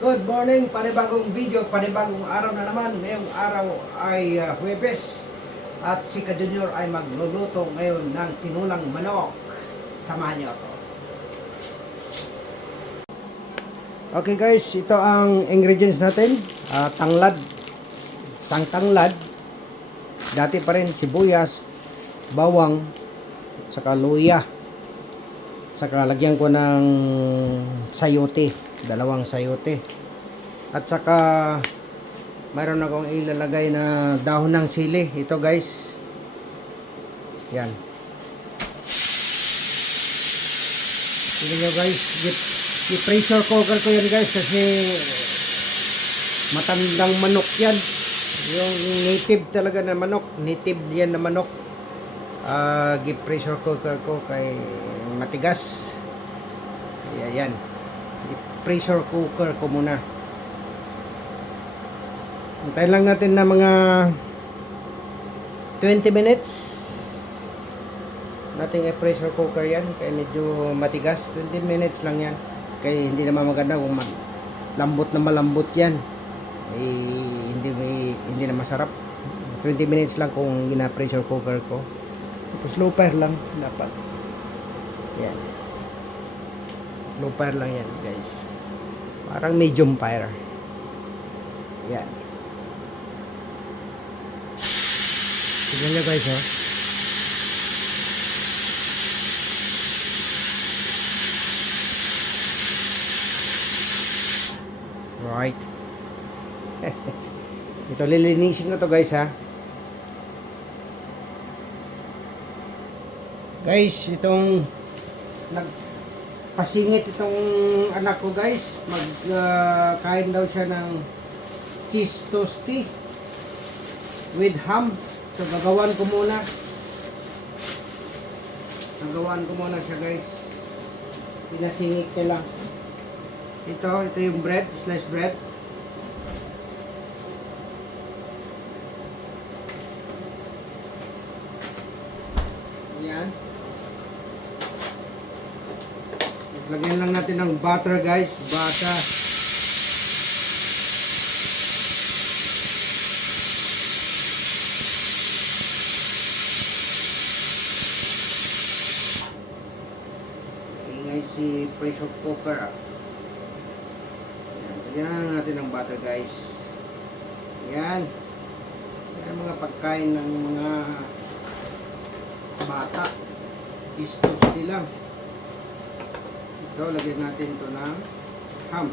Good morning, panibagong video, panibagong araw na naman. Ngayong araw ay Huwebes at si Ka Junior ay magluluto ngayon ng tinulang manok. Samahan niyo ako. Okay guys, ito ang ingredients natin. Tanglad, sangtanglad, dati pa rin sibuyas, bawang, saka luya. Saka lagyan ko ng sayote, dalawang sayote. At saka mayroon akong ilalagay na dahon ng sili. Ito guys. Yan. Ito nyo guys. I-pressure cooker ko yan guys kasi matandang manok yan. Yung native talaga na manok. Native yan na manok. Pressure cooker ko kay matigas. Kaya yan. Pressure cooker ko muna. Hintayin lang natin na mga 20 minutes. Nating i-pressure cooker yan. Kaya medyo matigas. 20 minutes lang yan. Kaya hindi naman maganda kung lambot na malambot yan. Hindi na masarap. 20 minutes lang kung gina-pressure cooker ko. Tapos low fire lang dapat. Yan. Low fire lang yan guys. Parang medium fire. Yan. Tignan nyo guys oh. Right. Ito lilinisin ko to guys ha. Guys, itong nagpasingit itong anak ko guys. Magkain daw siya ng cheese toasty with ham. So gagawan ko muna. Gagawan ko muna siya guys. Pinasingit niya lang. Ito yung bread, sliced bread. Yan. Lagyan lang natin ng butter guys, butter. Ingay si pressure cooker. Lagyan lang natin ng butter guys. Yan. Yan mga pagkain ng mga bata. Cheese toasty lang. Ito, lagyan natin ito ng ham.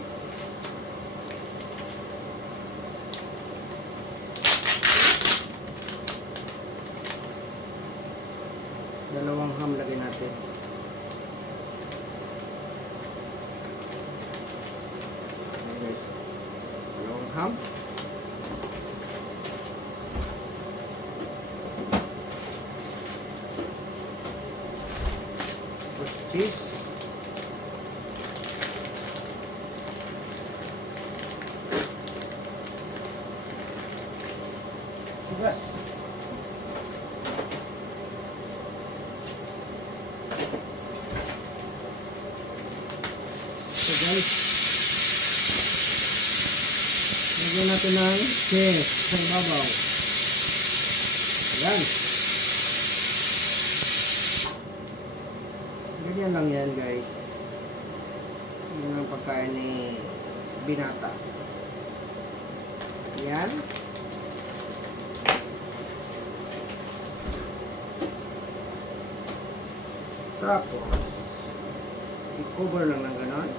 Dalawang ham lagyan natin. Ayan guys. Dalawang ham. Tapos cheese. Tugas. So guys, lagyan natin ng cheese sa babaw. Ayan. Ganyan lang yan guys. Yan ang pagkain ni binata. Ayan. Tapos, i-cover lang ng ganon.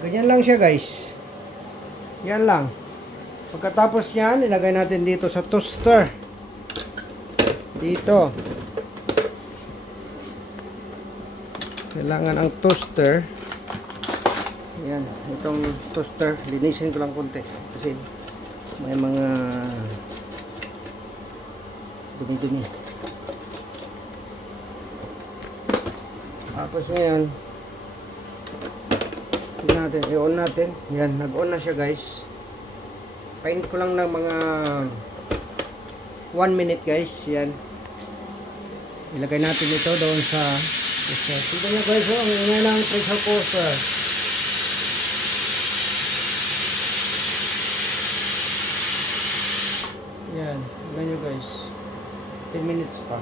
Ganyan lang siya guys. Yan lang. Pagkatapos yan, ilagay natin dito sa toaster. Dito. Kailangan ang toaster. Yan. Itong toaster, linisin ko lang konti. Kasi may mga dumi-dumi. Tapos ngayon, i-on natin. Yan, nag-on na siya guys. Paint ko lang ng mga 1 minute guys. Yan. Ilagay natin ito doon sa So, kita nyo guys, oh, ang ingay ng pressure cooker. Yan, tignan nyo guys. 10 minutes pa.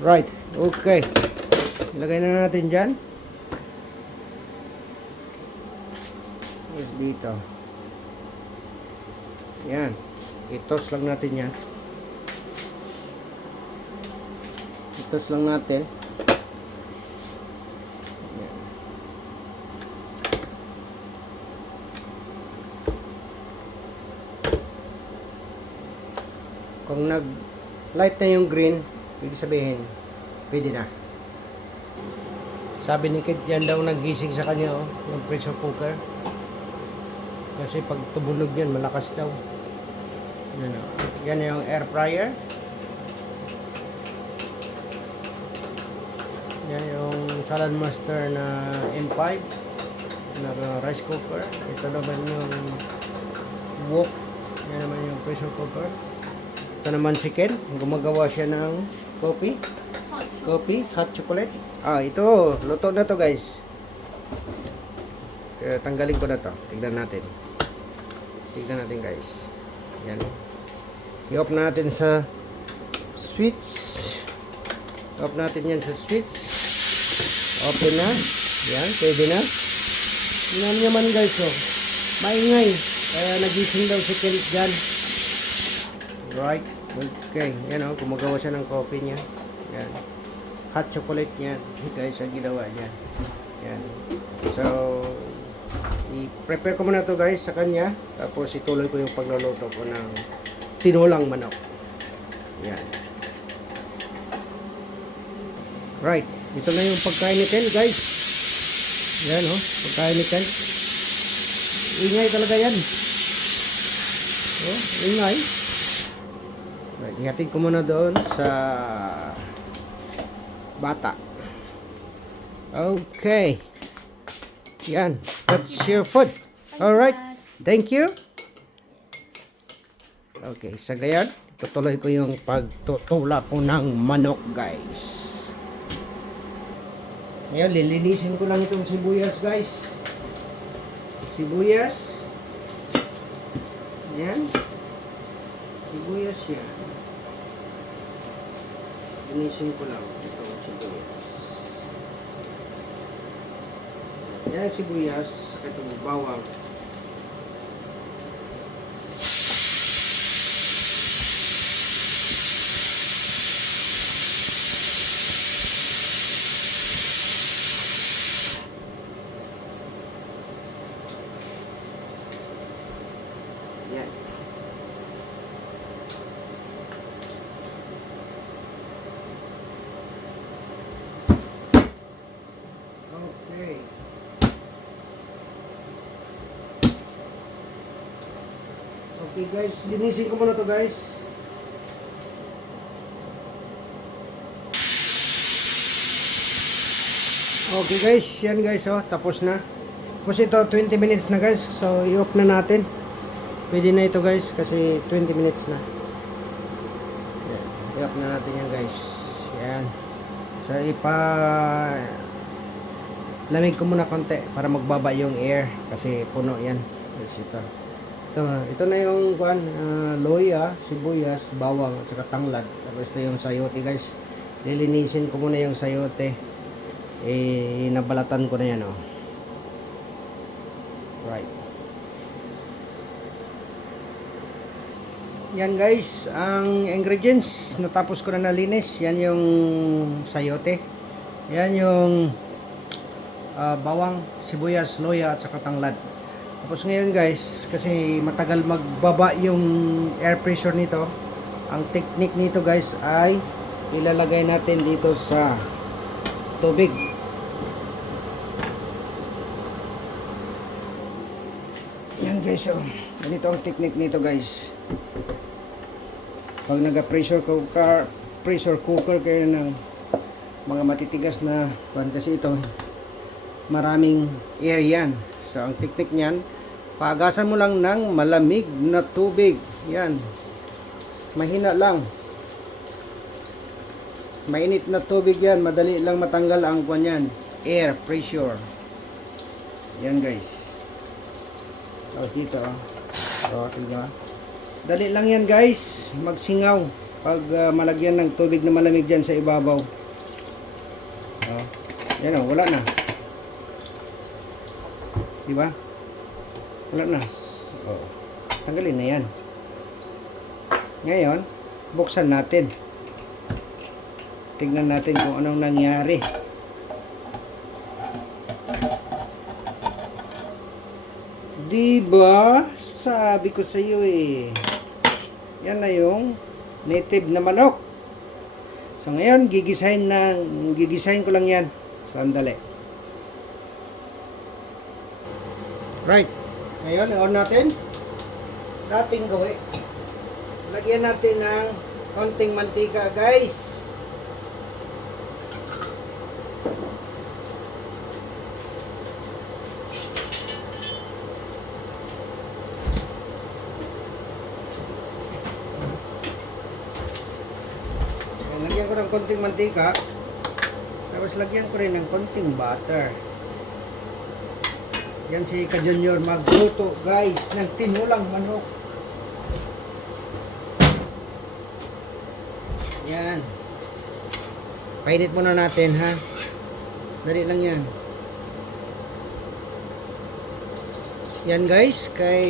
Right, okay. Ilagay na natin dyan. Yes, dito. Yan. I-toss lang natin yan. I-toss lang natin. Yan. Kung nag-light na yung green, ibig sabihin, pwede na. Sabi ni Kit, yan daw nagising sa kanya, oh, yung pressure cooker. Kasi pag tumunog yan, malakas daw. Yan, oh. Yan yung air fryer. Yan yung Salad Master na M5 na rice cooker. Ito naman yung wok. Yan naman yung pressure cooker. Ito naman si Ken, gumagawa siya ng coffee, hot chocolate. Ito, luto na to guys. Kaya tanggalin ko na to. Tignan natin guys. Yan. I-off natin sa switch. Off natin yan sa switch. Open na. Yan, pwede na. Yan naman guys, oh. Maingay. Kaya nagising daw si Ken dyan. Right. Okay. Yan, oh. Gumagawa siya ng coffee niya. Yan. Hot chocolate niya. Guys, ang ginawa niya. Yan. So, i-prepare ko muna to guys sa kanya. Tapos ituloy ko yung pagluluto ko ng tinulang manok. Yan. Right. Ito na yung pagkain ni Ken guys. Yan, oh. Pagkain ni Ken. Ingay talaga yan. Oh, ingay. Right. Ihatid ko muna doon sa bata. Okay. Yan. That's your food. Alright. Thank you. Okay. Sa gayon, tutuloy ko yung pagtutula ko ng manok guys. Ngayon, lilinisin ko lang itong sibuyas guys. Sibuyas. Yan. Sibuyas yan. Linisin ko lang itong sibuyas. Yan sibuyas. Saka itong bawang. Yan. Okay. Okay guys, linisin ko muna to guys. Okay guys, yan guys, oh, tapos na. Tapos ito 20 minutes na guys. So i-off na natin. Pwede na ito guys kasi 20 minutes na. Yan. I-off na natin yan guys. Yan. So lamig ko muna konti para magbaba yung air kasi puno yan. Yes, ito na yung loya, sibuyas, bawang at saka tanglad. Tapos ito yung sayote guys. Lilinisin ko muna yung sayote. Nabalatan ko na yan, oh. Right. Yan guys, ang ingredients natapos ko na nalinis. Yan yung sayote. Yan yung bawang, sibuyas, loya at saka tanglad. Tapos ngayon guys, kasi matagal magbaba yung air pressure nito, ang technique nito guys ay ilalagay natin dito sa tubig. Yan guys, oh. Ganito ang technique nito guys. Pag pressure cooker kayo ng mga matitigas na kasi ito maraming air yan. So ang technique niyan, paagasan mo lang ng malamig na tubig. Yan. Mahina lang. Mainit na tubig yan. Madali lang matanggal ang kwan yan. Air pressure. Yan guys. Tapos dito. Oh, tingnan. Dali lang yan guys. Magsingaw. Pag malagyan ng tubig na malamig dyan sa ibabaw. Oh. Yan o. Wala na. Diba? Wala na. Oh. Tanggalin na yan. Ngayon, buksan natin. Tingnan natin kung anong nangyari. Diba? Sabi ko sa iyo eh. Yan na yung native na manok. So ngayon, gigisahin ko lang yan. Sandali. Right. Ngayon, i-on natin. Dating gawin. Lagyan natin ng konting mantika, guys. Lagyan ko ng konting mantika. Tapos lagyan ko rin ng konting butter. Yan si Ka Junior magluto, guys, ng tinulang manok. Yan. Painit muna natin, ha. Dali lang yan. Yan guys, kay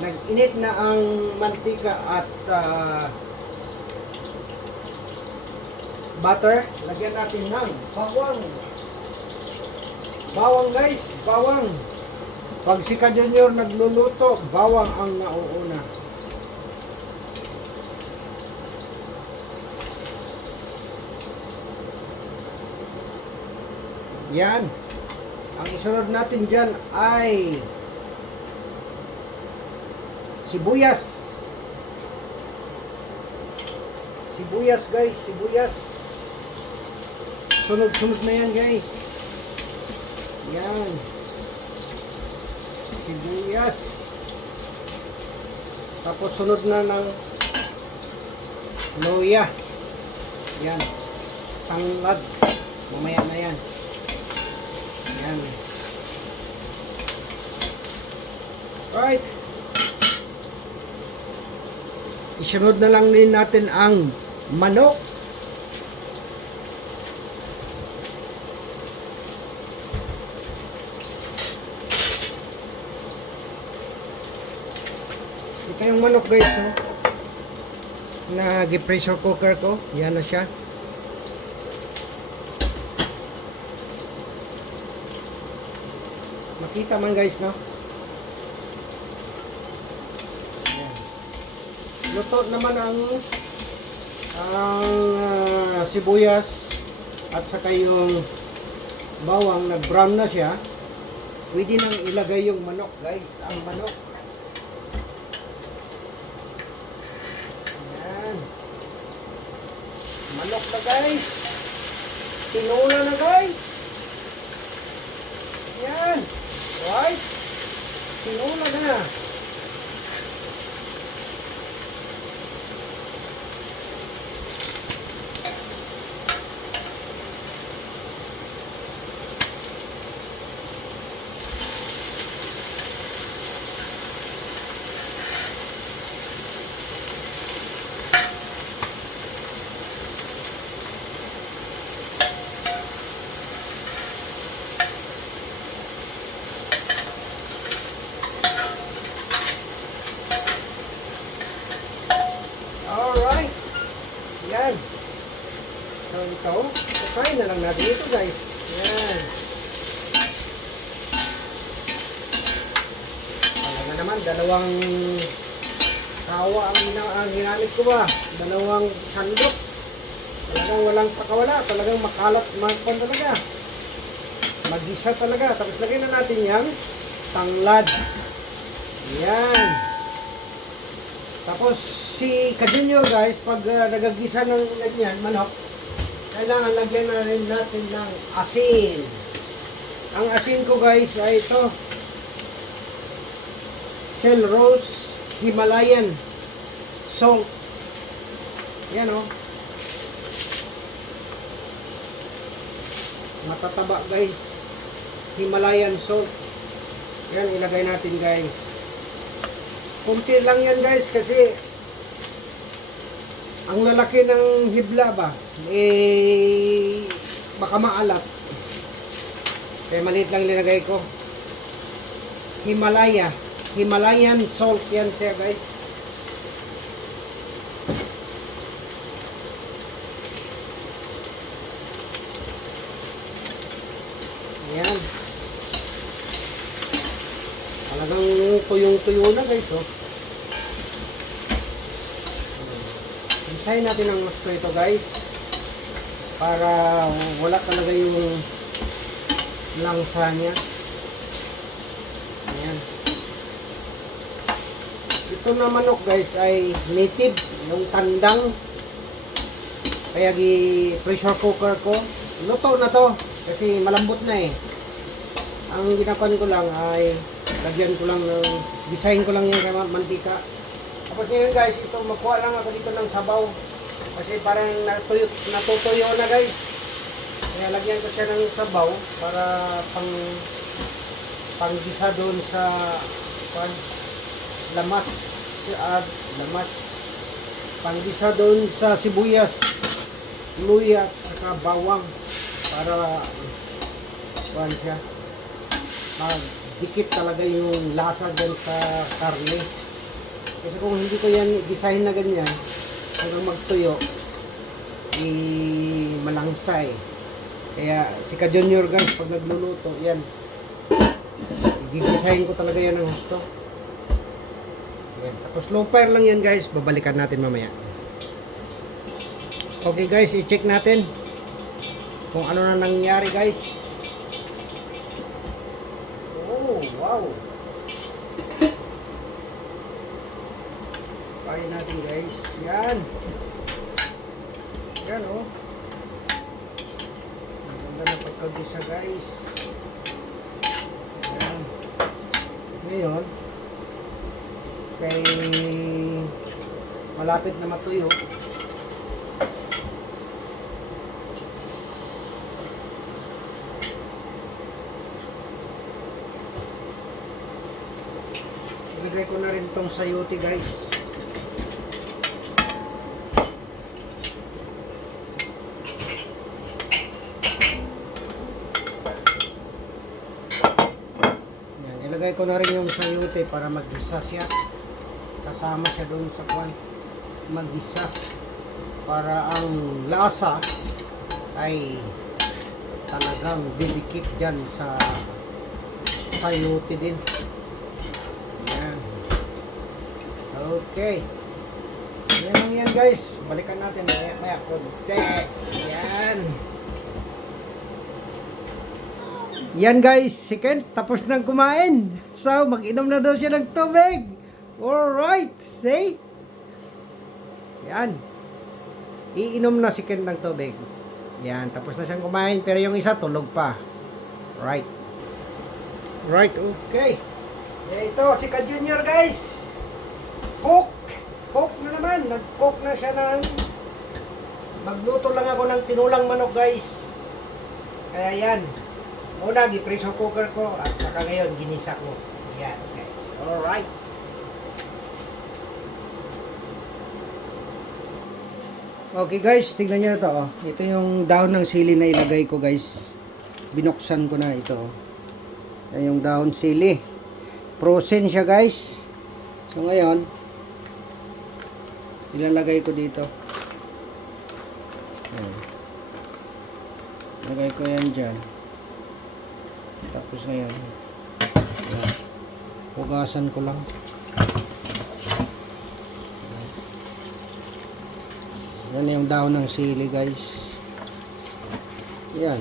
nag-init na ang mantika at butter. Lagyan natin ng bawang. Bawang guys, bawang. Pag si Ka Junior nagluluto, bawang ang nauuna. Yan. Ang isunod natin dyan ay sibuyas. Sibuyas guys, sibuyas. Sunod-sunod na yan guys. Yan. Sibuyas. Tapos sunod na ng luya. Yan. Tanglad. Mamaya na yan. Yan. Right. Isunod na lang din natin ang manok. Ito yung manok guys, no? Na pressure cooker ko. Yan na siya. Makita man guys, no? Ayan. Luto naman ang sibuyas at saka yung bawang, nag-brown na siya. Pwede nang ilagay yung manok guys, ang manok. Ayan. Manok na guys. Tinula na guys. Ayan. Right? Tinula na. Alright. Yan. So ito, try na lang natin ito guys. Yan. Talaga naman, dalawang kawa ang ginamit ko ba? Dalawang sandok. Talagang walang pakawala. Talagang makalat, makapon talaga. Mag-isa talaga. Tapos lagyan na natin yung tanglad. Yan. Tapos si Ka Junior guys, pag nagagisa ng ganyan, manok, kailangan lagyan na rin natin ng asin. Ang asin ko guys ay ito. Selrose Himalayan salt. Yan o. matataba guys. Himalayan salt. Yan, ilagay natin guys. Kunti lang yan guys kasi ang lalaki ng hibla ba, eh, baka maalat. Kaya maliit lang linagay ko. Himalayan salt yan siya guys. Ayan. Talagang tuyong-tuyo na guys, oh. Isahin natin ang gusto ito guys. Para wala talaga yung langsa niya. Ayan. Ito na manok guys ay native, yung tandang. Kaya pressure cooker ko. Luto na to. Kasi malambot na eh. Ang ginapan ko lang ay lagyan ko lang ng design ko lang yung mantika. Tapos ngayon guys, ito magkuha lang ako dito ng sabaw. Kasi parang natutuyo na guys. Kaya lagyan ko siya ng sabaw para panggisa doon sa lamas. Panggisa doon sa sibuyas, luya, saka bawang. Para siya magdikit talaga yung lasa dyan sa karne. Kasi kung hindi ko yan design na ganyan hanggang magtuyo, malangsa eh. Kaya si Ka Junior guys, pag nagluluto yan, i-design ko talaga yan ng gusto. Yan. Tapos low fire lang yan guys, babalikan natin mamaya. Okay guys, i-check natin kung ano na nangyari guys. Oh, wow. Kaya natin guys. Yan. Yan oh. Ang ganda na pagkagisa guys. Yan. Ngayon, kay malapit na matuyo. Ilagay ko na rin tong sayote guys. Yan, ilagay ko na rin yung sayote para mag-isa siya. Kasama siya doon sa kwan. Mag-isa. Para ang lasa ay talagang didikit dyan sa sayote din. Okay. Yan lang yan guys. Balikan natin maya konti. Yan. Yan guys. Si Ken tapos nang kumain. So mag-inom na daw siya ng tubig. Alright. See? Yan. Iinom na si Ken ng tubig. Yan. Tapos na siyang kumain. Pero yung isa tulog pa. Right. Right. Okay. Ito si Ka Junior guys. Cook na naman. Nag-cook na siya ng magluto lang ako ng tinulang manok guys. Kaya yan. Una, gi-pressure cooker ko at saka ngayon ginisa ko. Yan guys. Alright. Okay guys, tingnan nyo na to. Oh. Ito yung dahon ng sili na ilagay ko guys. Binuksan ko na ito. Yan yung dahon sili. Frozen siya guys. So ngayon, ilalagay ko dito. Ayan. Lagay ko yan dyan. Tapos ngayon, ayan. Hugasan ko lang. Yan yung dahon ng sili guys. Yan.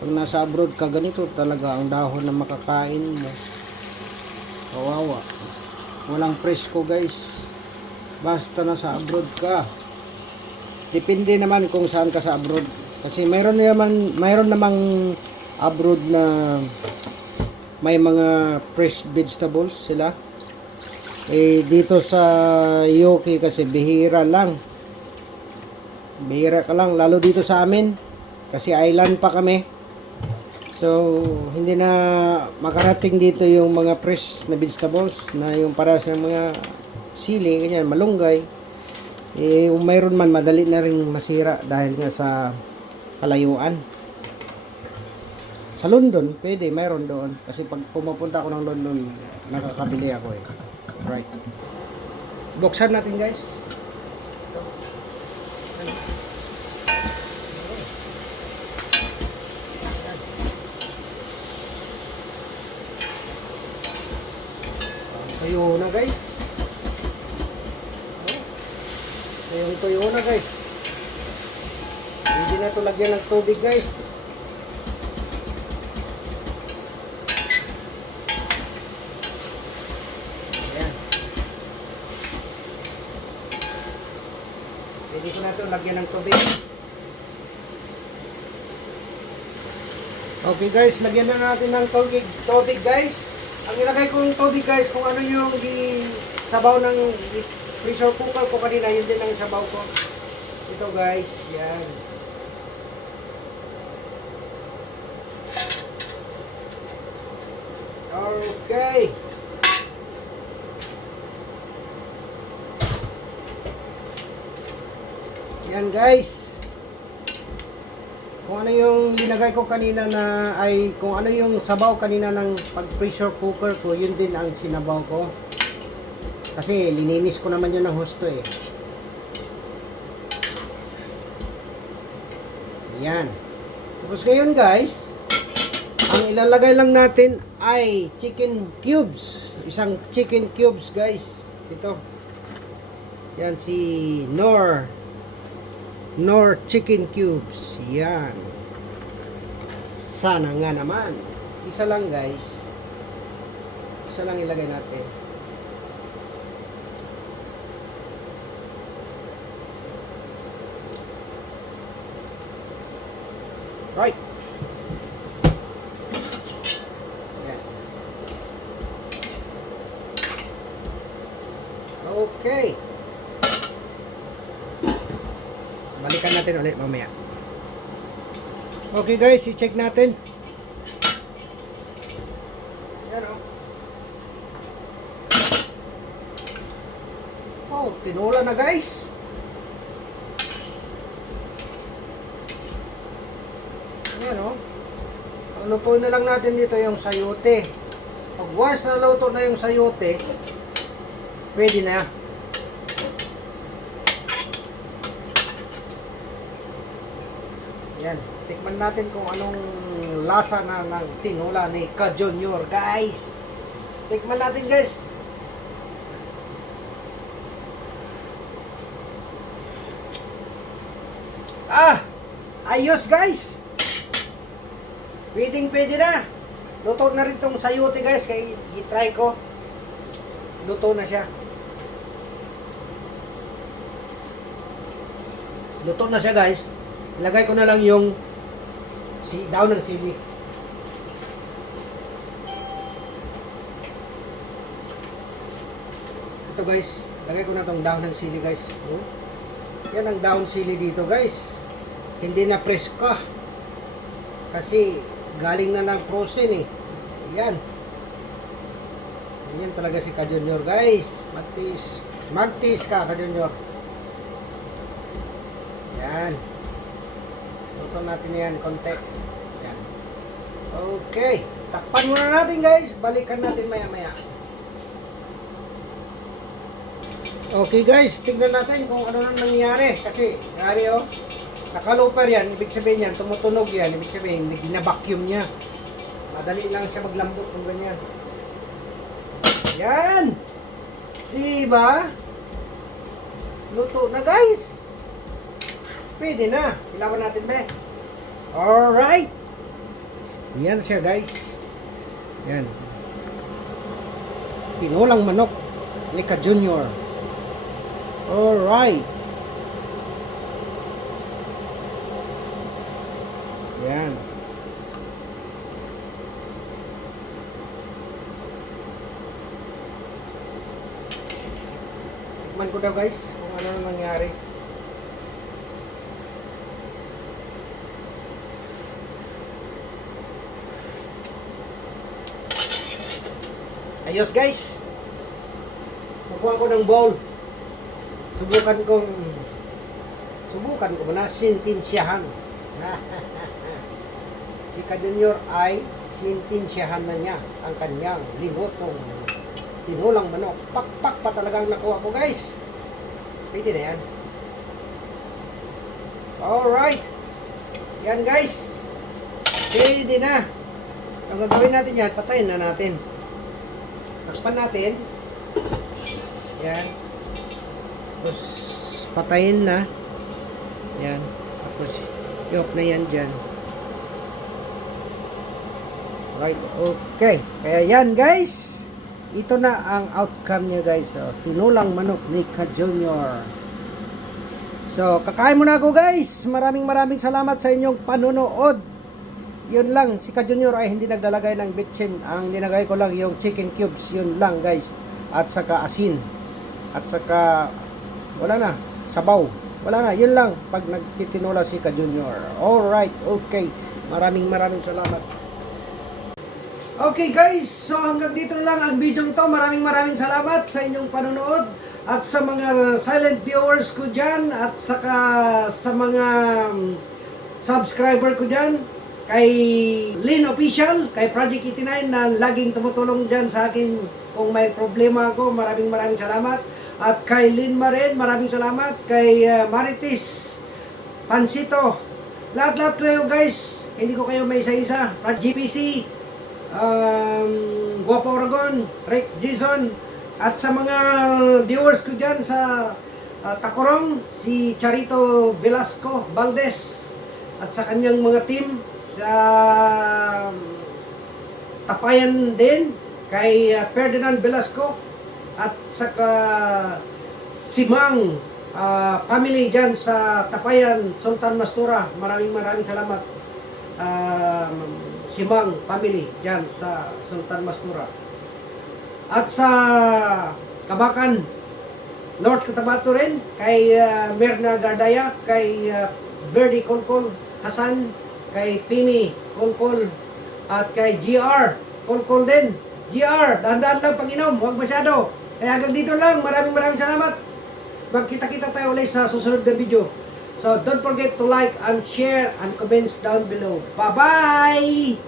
Pag nasa abroad ka, ganito talaga ang dahon na makakain mo. Kawawa. Walang presko guys. Basta nasa abroad ka. Depende naman kung saan ka sa abroad. Kasi mayroon namang abroad na may mga fresh vegetables sila. Eh dito sa UK kasi bihira lang. Bihira ka lang lalo dito sa amin. Kasi island pa kami. So, hindi na makarating dito yung mga fresh na vegetables na yung para sa mga sili, ganyan, malunggay. Eh, kung mayroon man, madali na rin masira dahil nga sa kalayuan. Sa London, pwede, mayroon doon. Kasi pag pumapunta ako ng London, nakakabili ako eh. Right. Buksan natin guys. Tuyo na guys. Yung tuyo na guys. Hindi na ito lagyan ng tubig guys. Ayan. Pwede ko na ito lagyan ng tubig. Okay guys, lagyan na natin ng tubig guys. Ang ilagay kong tubig guys, kung ano yung sabaw ng pressure cooker ko kanina, yun din ang sabaw ko. Ito guys, yan. Okay. Yan guys. Kung ano yung linagay ko kanina na ay kung ano yung sabaw kanina ng pag pressure cooker ko, yun din ang sinabaw ko. Kasi lininis ko naman yun ng husto eh. Yan. Tapos ngayon guys, ang ilalagay lang natin ay chicken cubes. Isang chicken cubes guys. Ito. Yan si Nor chicken cubes. Yan. Sana nga naman. Isa lang guys. Isa lang ilagay natin. Right. Yan. Okay. Balikan natin ulit mamaya. Okay guys, i-check natin. Yan o. Oh, tinula na guys. Yan o. Ang luto na lang natin dito yung sayote. Pag once na luto na yung sayote, pwede na. Yan, tikman natin kung anong lasa na ng tinula ni Ka Junior, guys. Tikman natin, guys. Ayos, guys. Pwede na. Luto na rin tong sayote, guys. Kaya i-try ko. Luto na siya. Luto na siya, guys. Ilagay ko na lang yung daon ng sili. Ito guys, lagay ko na tong daon ng sili guys. Oh. Yan ang daon sili dito guys. Hindi na preska. Kasi galing na ng frozen eh. Yan. Yan talaga si Ka Junior guys. Magtis ka Junior. Yan. Luto natin yan konti. Yan. Okay. Takpan muna natin guys. Balikan natin maya maya. Okay guys. Tingnan natin kung ano nang nangyari. Kasi, nangyari oh. Nakaluper yan. Ibig sabihin yan. Tumutunog yan. Ibig sabihin, gina-vacuum niya. Madali lang siya maglambot kung ganyan. Yan. Diba? Luto na guys. Pwede na. Ilawan natin ba? Alright. Yan siya guys. Yan. Tinulang manok ni Ka Junior. Alright. Yan. Tikman ko daw guys kung ano nangyari. Ayos guys. Nakuha ko ng bowl. Subukan ko muna sintensyahan. Si Ka Junior ay sintensyahan na niya ang kanyang linutong tinulang manok. Pakpak pa talagang nakuha ko guys. Pwede na yan. Alright. Yan guys. Pwede na. Ang gagawin natin yan, patayin na natin. Takpan natin. Yan. Tapos patayin na. Yan. Tapos i-off na yan dyan. Right. Okay. Kaya yan guys. Ito na ang outcome niya guys. So, tinulang manok ni Ka Junior. So, kakain muna ako guys. Maraming salamat sa inyong panunood. Yun lang, si Ka Junior ay hindi naglalagay ng bitchin. Ang linagay ko lang yung chicken cubes. Yun lang guys. At saka asin. At saka, wala na, sabaw. Wala na, yun lang pag nagtitinula si Ka Junior. Alright, okay. Maraming salamat. Okay guys, so hanggang dito lang ang video to. Maraming salamat sa inyong panonood. At sa mga silent viewers ko dyan, at saka sa mga subscriber ko dyan, kay Lin Official, kay Project 89 na laging tumutulong dyan sa akin kung may problema ako, maraming salamat. At kay Lin Maren, maraming salamat. Kay Marites Pansito, lahat kayo guys, hindi ko kayo may isa-isa. GPC, Guapo Oragon, Rick Jason, at sa mga viewers ko dyan sa Tacorong, si Charito Velasco Valdez, at sa kanyang mga team, sa Tapayan din, kay Ferdinand Velasco, at saka Simang family dyan sa Tapayan, Sultan Mastura. Maraming salamat. Simang family dyan sa Sultan Mastura. At sa Kabakan, North Cotabato rin, kay Merna Gardaya, kay Berdy Kolkol Hasan, kay Pini Kolkol, at kay GR Kolkol din. GR, dahan-dahan lang pag-inom, huwag masyado. Kaya hanggang dito lang, maraming salamat. Magkita-kita tayo ulit sa susunod na video. So don't forget to like and share and comments down below. Bye-bye!